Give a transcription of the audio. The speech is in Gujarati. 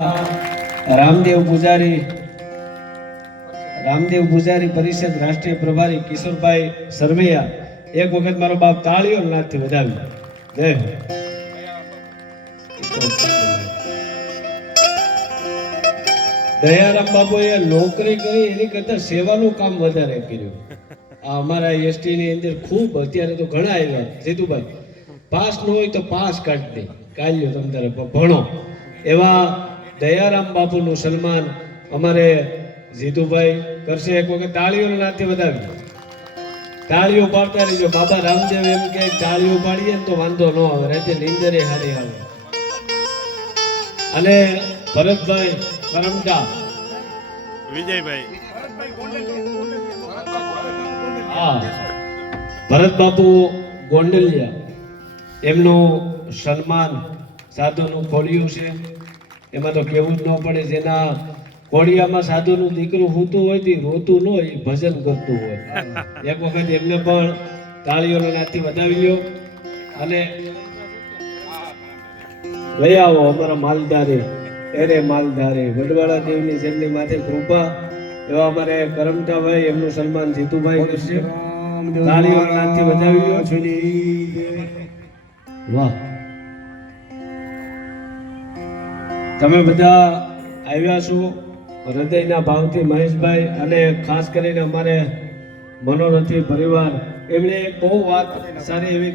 રામદેવ પૂજારી પરિષદ રાષ્ટ્રીય પ્રભારી કિશોરભાઈ સરવૈયા એક વખત મારો બાપ તાળીઓ નાથથી વધાવ્યો. જય હો. દયારામ બાપુએ નોકરી કરી એની કરતા સેવાનું કામ વધારે કર્યું. આ અમારા એસટી ની અંદર ખૂબ અત્યારે તો ઘણા આવ્યા. જીતુભાઈ પાસ ન હોય તો પાસ કાઢી દે, કાઢ્યો તમે તારે ભણો. એવા દયારામ બાપુનું સન્માન અમારે જીતુભાઈ કરશે. એક વખત તાળીઓ નાથે વધાવી, તાળીઓ પાડતા રહીજો. બાબા રામદેવ એમ કે તાળીઓ પાડીએ ને તો વાંધો ન આવે, રાતે નીંદરે હારી આવે. અને ભરતભાઈ કરમટા, વિજયભાઈ, હા ભરત બાપુ ગોંડલિયા, એમનું સન્માન સાધુનું ખોડિયું છે. એમાં તો કેવું જ ન પડે, જેના કોડિયામાં સાધુનું દીકરું હોતું હોય તે રોતું ન હોય, ભજન કરતું હોય. એક વખત એમને પણ તાળીઓના નાથથી વધાવી લ્યો. અને લઈ આવો અમારા માલધારે, એરે માલધારે વડવાળા દેવની જેમની માથે કૃપા, એવા અમારે કરમટાભાઈ, એમનું સન્માન જીતુભાઈ કરશે. તાળીઓના નાથથી વધાવી લ્યો. વાહ, તમે બધા આવ્યા છો હૃદયના ભાવથી. મહેશભાઈ અને ખાસ કરીને અમારે મનોરથી પરિવાર, એમણે એક બહુ વાત સારી એવી